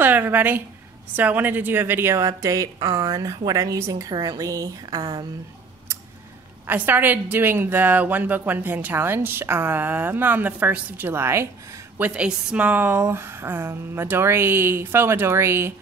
Hello everybody. So I wanted to do a video update on what I'm using currently. I started doing the one book, one pen challenge on the 1st of July with a small faux Midori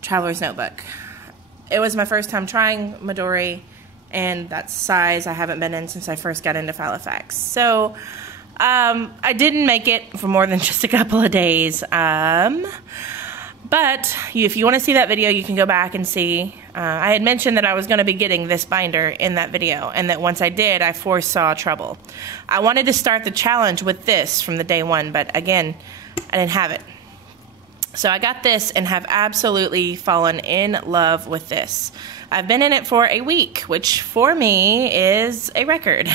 traveler's notebook. It was my first time trying Midori, and that size I haven't been in since I first got into Halifax. So I didn't make it for more than just a couple of days. But if you want to see that video, you can go back and see. I had mentioned that I was going to be getting this binder in that video, and that once I did, I foresaw trouble. I wanted to start the challenge with this from the day one, but again, I didn't have it. So I got this and have absolutely fallen in love with this. I've been in it for a week, which for me is a record.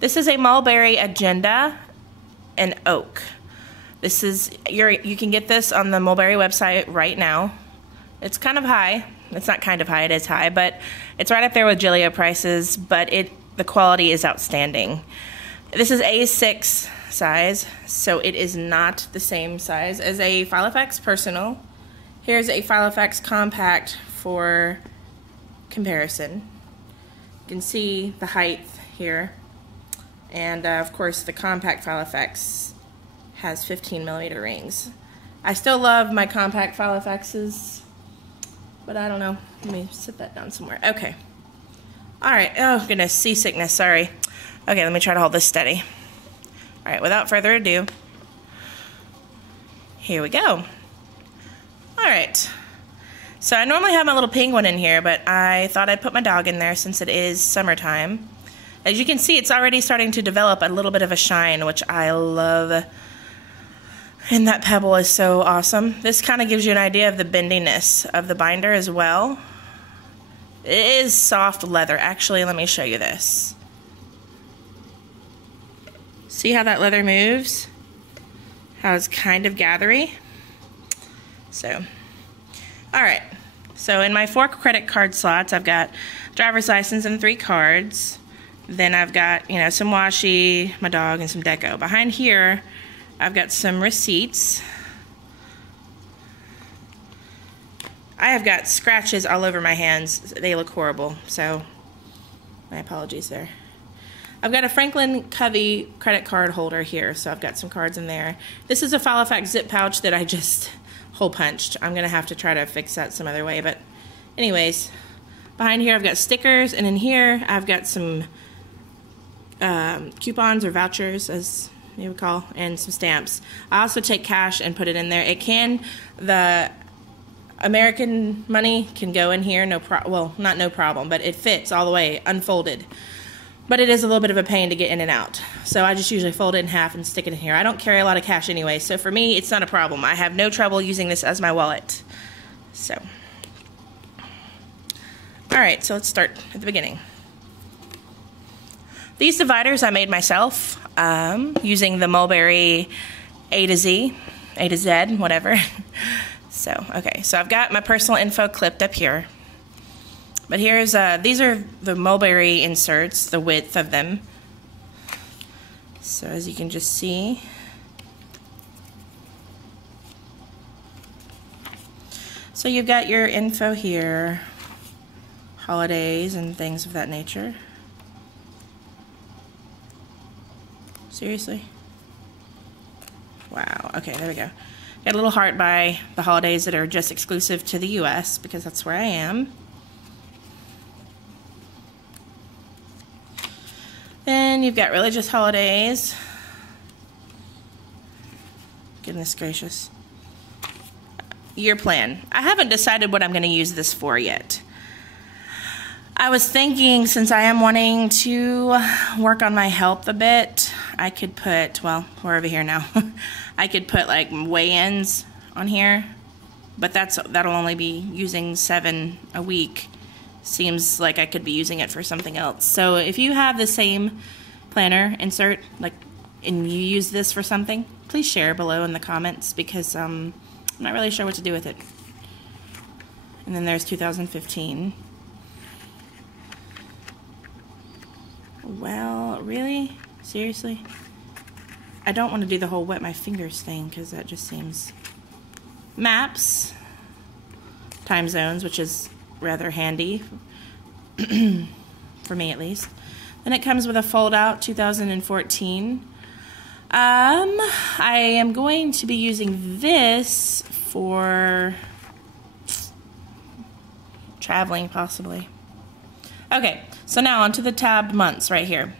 This is a Mulberry Agenda and Oak. This is you can get this on the Mulberry website right now. It's kind of high. It's not kind of high, it is high, but it's right up there with Gillio prices, but the quality is outstanding. This is A6 size, so it is not the same size as a Halifax Personal. Here's a Halifax Compact for comparison. You can see the height here, and of course the Compact Halifax has 15mm rings. I still love my compact Halifaxes, but I don't know. Let me sit that down somewhere. Okay. Alright. Oh, goodness. Seasickness. Sorry. Okay, let me try to hold this steady. Alright, without further ado, here we go. Alright. So I normally have my little penguin in here, but I thought I'd put my dog in there since it is summertime. As you can see, it's already starting to develop a little bit of a shine, which I love. And that pebble is so awesome. This kind of gives you an idea of the bendiness of the binder as well. It is soft leather. Actually, let me show you this. See how that leather moves? How it's kind of gathery? So, alright. So in my 4 credit card slots, I've got driver's license and 3 cards. Then I've got, some washi, my dog, and some deco. Behind here, I've got some receipts. I have got scratches all over my hands. They look horrible, so my apologies there. I've got a Franklin Covey credit card holder here, so I've got some cards in there. This is a Halifax zip pouch that I just hole punched. I'm going to have to try to fix that some other way, but anyways, behind here I've got stickers, and in here I've got some coupons or vouchers, as you would call, and some stamps. I also take cash and put it in there. The American money can go in here, well, not no problem, but it fits all the way, unfolded. But it is a little bit of a pain to get in and out. So I just usually fold it in half and stick it in here. I don't carry a lot of cash anyway, so for me, it's not a problem. I have no trouble using this as my wallet. So, alright, so let's start at the beginning. These dividers I made myself using the Mulberry A to Z, whatever. So, okay, so I've got my personal info clipped up here. But here's, these are the Mulberry inserts, the width of them. So as you can just see. So you've got your info here, holidays and things of that nature. Seriously? Wow. Okay, there we go. Got a little heart by the holidays that are just exclusive to the US, because that's where I am. Then you've got religious holidays. Goodness gracious. Year plan. I haven't decided what I'm going to use this for yet. I was thinking, since I am wanting to work on my health a bit, I could put, well, we're over here now. I could put like weigh-ins on here, but that'll only be using 7 a week. Seems like I could be using it for something else. So if you have the same planner insert, and you use this for something, please share below in the comments, because I'm not really sure what to do with it. And then there's 2015. Well, really? Seriously? I don't want to do the whole wet my fingers thing because that just seems... Maps, time zones, which is rather handy, for me at least. Then it comes with a fold-out 2014. I am going to be using this for traveling, possibly. Okay, so now onto the tabbed months right here.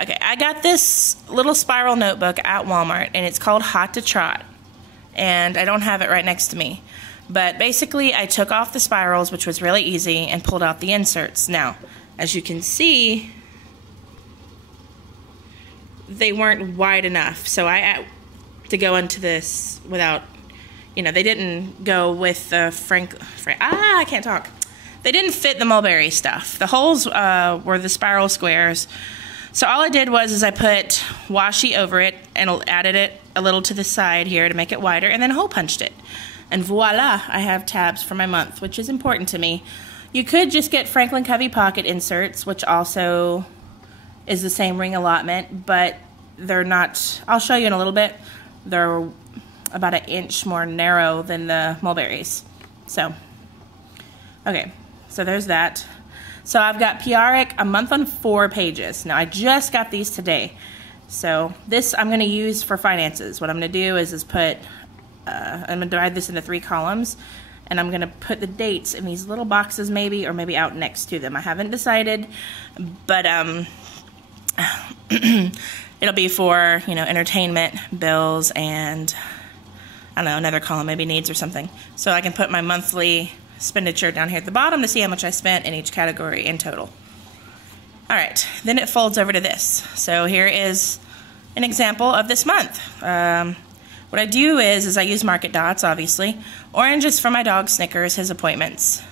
Okay, I got this little spiral notebook at Walmart, and it's called Hot to Trot, and I don't have it right next to me. But basically, I took off the spirals, which was really easy, and pulled out the inserts. Now, as you can see, they weren't wide enough, so I had to go into this without, you know, they didn't go with the I can't talk. They didn't fit the Mulberry stuff. The holes were the spiral squares. So all I did was I put washi over it and added it a little to the side here to make it wider, and then hole punched it. And voila, I have tabs for my month, which is important to me. You could just get Franklin Covey pocket inserts, which also is the same ring allotment, but they're not, I'll show you in a little bit, they're about an inch more narrow than the Mulberries. So, okay, so there's that. So I've got Piaric, a month on 4 pages. Now I just got these today. So this I'm gonna use for finances. What I'm gonna do is put, I'm gonna divide this into 3 columns, and I'm gonna put the dates in these little boxes maybe, or maybe out next to them. I haven't decided, but it'll be for, you know, entertainment, bills, and I don't know, another column, maybe needs or something. So I can put my monthly expenditure down here at the bottom to see how much I spent in each category in total. All right, then it folds over to this. So here is an example of this month. What I do is I use market dots, obviously. Orange is for my dog Snickers, his appointments.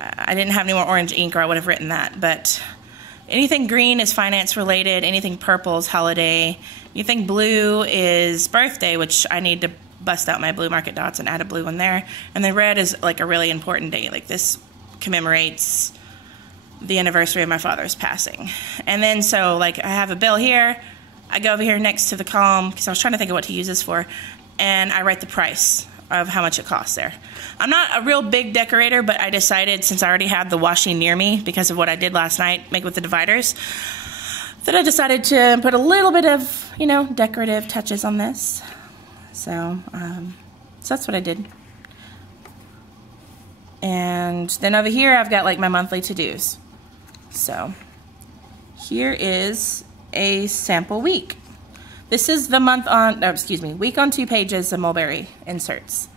I didn't have any more orange ink or I would have written that, but anything green is finance related, anything purple is holiday, anything blue is birthday, which I need to bust out my blue market dots and add a blue one there. And then red is like a really important day, like this commemorates the anniversary of my father's passing. And then so like I have a bill here, I go over here next to the column, because I was trying to think of what to use this for, and I write the price of how much it costs there. I'm not a real big decorator, but I decided, since I already had the washi near me because of what I did last night, make with the dividers, that I decided to put a little bit of, you know, decorative touches on this. So that's what I did. And then over here I've got like my monthly to-dos. So here is a sample week. This is the month on, no, excuse me, week on 2 pages of Mulberry inserts.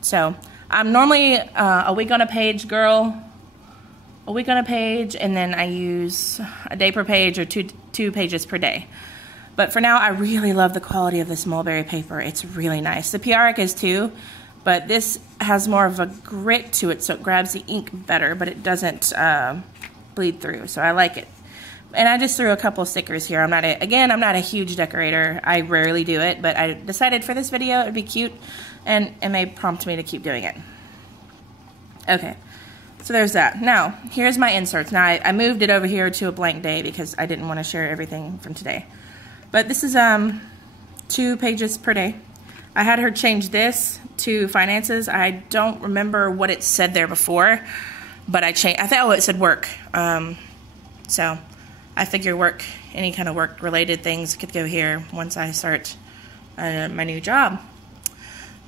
So I'm normally a week on a page girl, a week on a page, and then I use a day per page or two pages per day. But for now, I really love the quality of this Mulberry paper. It's really nice. The Piaric is too, but this has more of a grit to it, so it grabs the ink better, but it doesn't bleed through, so I like it. And I just threw a couple stickers here. I'm not a huge decorator. I rarely do it, but I decided for this video it would be cute, and it may prompt me to keep doing it. Okay, so there's that. Now, here's my inserts. Now, I moved it over here to a blank day because I didn't want to share everything from today. But this is 2 pages per day. I had her change this to finances. I don't remember what it said there before, but I thought, oh, it said work. So I figure work, any kind of work related things could go here once I start my new job.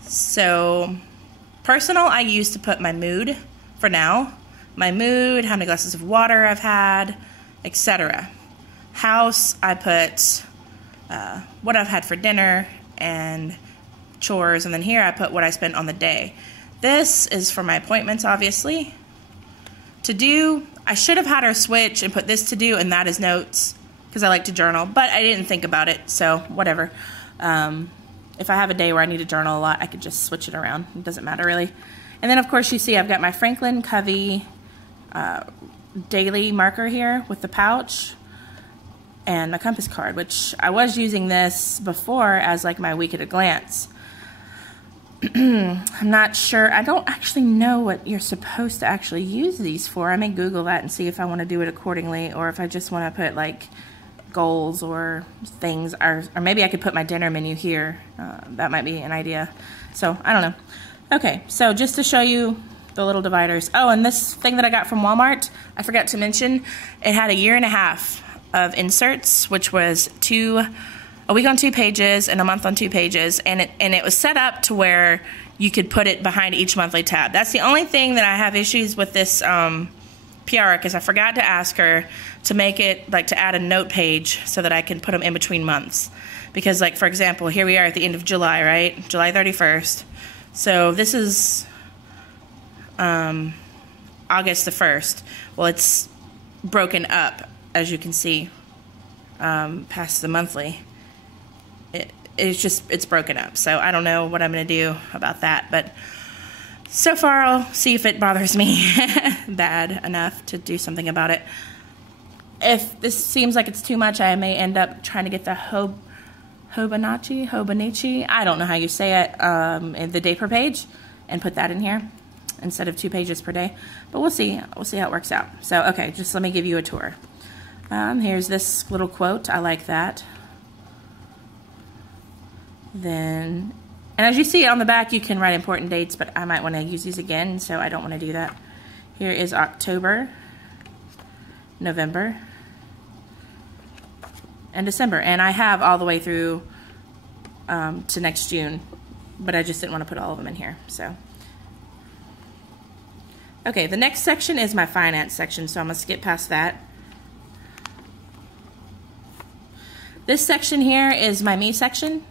So personal, I used to put my mood for now. My mood, how many glasses of water I've had, etc. House, I put what I've had for dinner and chores, and then here I put what I spent on the day. This is for my appointments, obviously. To do, I should have had her switch and put this to do, and that is notes, because I like to journal, but I didn't think about it, so whatever. If I have a day where I need to journal a lot, I could just switch it around. It doesn't matter, really. And then, of course, you see I've got my Franklin Covey daily marker here with the pouch, and my compass card, which I was using this before as like my week at a glance. I'm not sure. I don't actually know what you're supposed to actually use these for. I may Google that and see if I want to do it accordingly, or if I just want to put like goals or things, or maybe I could put my dinner menu here. That might be an idea. So I don't know. Okay, so just to show you the little dividers. Oh, and this thing that I got from Walmart, I forgot to mention, it had 1.5 years of inserts, which was a week on 2 pages and a month on 2 pages, and it was set up to where you could put it behind each monthly tab. That's the only thing that I have issues with this PR, because I forgot to ask her to make it, like, to add a note page so that I can put them in between months. Because, like, for example, here we are at the end of July, right? July 31st. So this is August the 1st. Well, it's broken up, as you can see, past the monthly. It's broken up. So I don't know what I'm going to do about that. But so far, I'll see if it bothers me bad enough to do something about it. If this seems like it's too much, I may end up trying to get the Hobonichi, I don't know how you say it, in the day per page, and put that in here instead of 2 pages per day. But we'll see. We'll see how it works out. So, okay, just let me give you a tour. Here's this little quote. I like that. Then, and as you see on the back, you can write important dates, but I might want to use these again, so I don't want to do that. Here is October, November, and December. And I have all the way through to next June, but I just didn't want to put all of them in here. So, okay, the next section is my finance section, so I'm going to skip past that. This section here is my me section.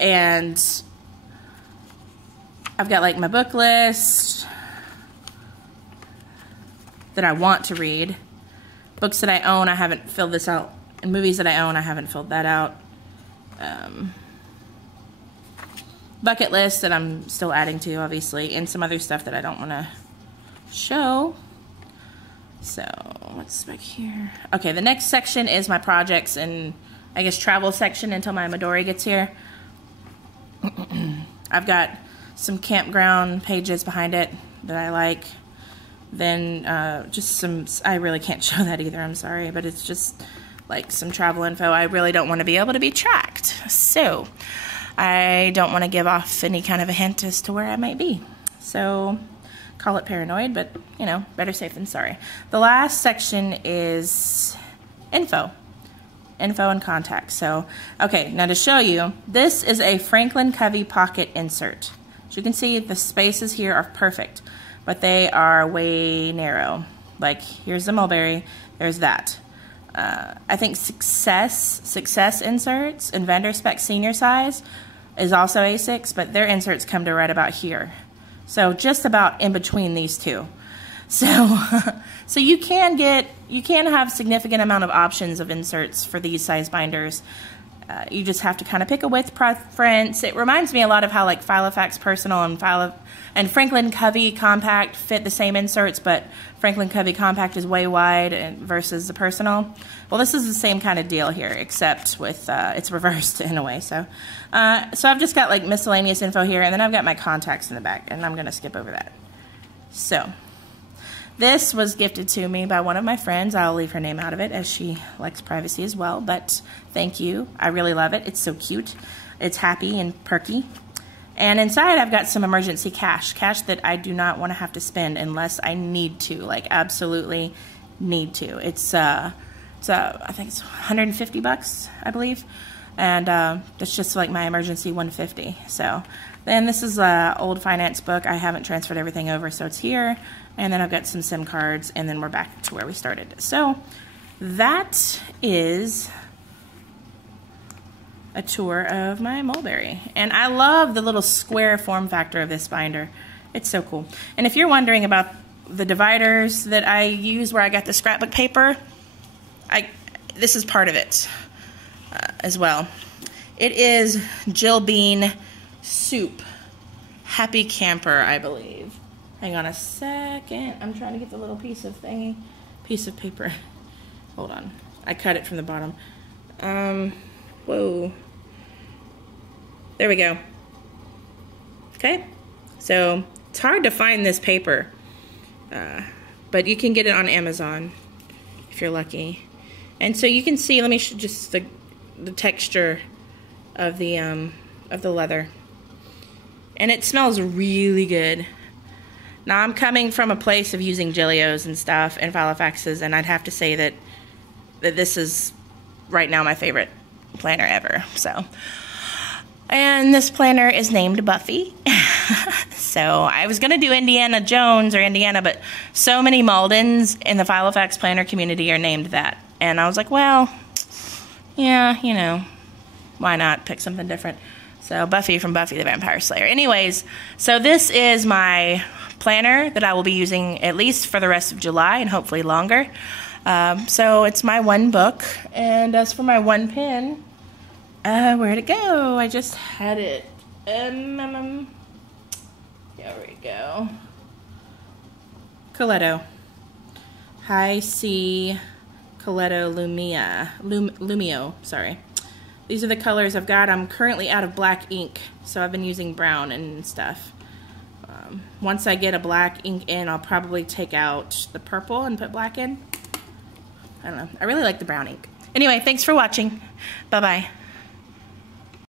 And I've got, like, my book list that I want to read. Books that I own, I haven't filled this out. And movies that I own, I haven't filled that out. Bucket list that I'm still adding to, obviously. And some other stuff that I don't want to show. So, what's back here? Okay, the next section is my projects and, I guess, travel section until my Midori gets here. I've got some campground pages behind it that I like. Then just some, I really can't show that either, I'm sorry, but it's just like some travel info. I really don't want to be able to be tracked, so I don't want to give off any kind of a hint as to where I might be. So call it paranoid, but you know, better safe than sorry. The last section is info and contacts. So, okay, now to show you, this is a Franklin Covey pocket insert. As you can see, the spaces here are perfect, but they are way narrow. Like, here's the Mulberry, there's that. I think Success Inserts and Vendor Spec Senior Size is also A6, but their inserts come to right about here. So just about in between these two. So, so you can have significant amount of options of inserts for these size binders. You just have to kind of pick a width preference. It reminds me a lot of how, like, Filofax Personal and Franklin Covey Compact fit the same inserts, but Franklin Covey Compact is way wide versus the Personal. Well, this is the same kind of deal here, except with it's reversed in a way. So, so I've just got, like, miscellaneous info here, and then I've got my contacts in the back, and I'm going to skip over that. So, this was gifted to me by one of my friends. I'll leave her name out of it, as she likes privacy as well, but thank you. I really love it. It's so cute. It's happy and perky. And inside I've got some emergency cash that I do not want to have to spend unless I need to, like absolutely need to. It's I think it's 150 bucks, I believe. And that's just like my emergency 150. So then this is an old finance book. I haven't transferred everything over, so it's here. And then I've got some SIM cards, and then we're back to where we started. So that is a tour of my Mulberry. And I love the little square form factor of this binder. It's so cool. And if you're wondering about the dividers that I use where I got the scrapbook paper, this is part of it as well. It is Jill Bean Soup Happy Camper, I believe. Hang on a second. I'm trying to get the little piece of paper. Hold on. I cut it from the bottom. Whoa. There we go. Okay. So it's hard to find this paper, but you can get it on Amazon. if you're lucky. And so you can see, let me show just the texture of the leather. And it smells really good. Now I'm coming from a place of using Gillios and stuff and Filofaxes, and I'd have to say that this is right now my favorite planner ever. So, and this planner is named Buffy. So I was gonna do Indiana Jones or Indiana, but so many Maldens in the Filofax planner community are named that, and I was like, well, yeah, you know, why not pick something different? So Buffy from Buffy the Vampire Slayer. Anyways, so this is my planner that I will be using at least for the rest of July and hopefully longer. So it's my one book, and as for my one pen, where'd it go? I just had it. There we go. Coletto. High C Coletto Lumio, sorry. These are the colors I've got. I'm currently out of black ink, so I've been using brown and stuff. Once I get a black ink in, I'll probably take out the purple and put black in. I don't know. I really like the brown ink. Anyway, thanks for watching. Bye-bye.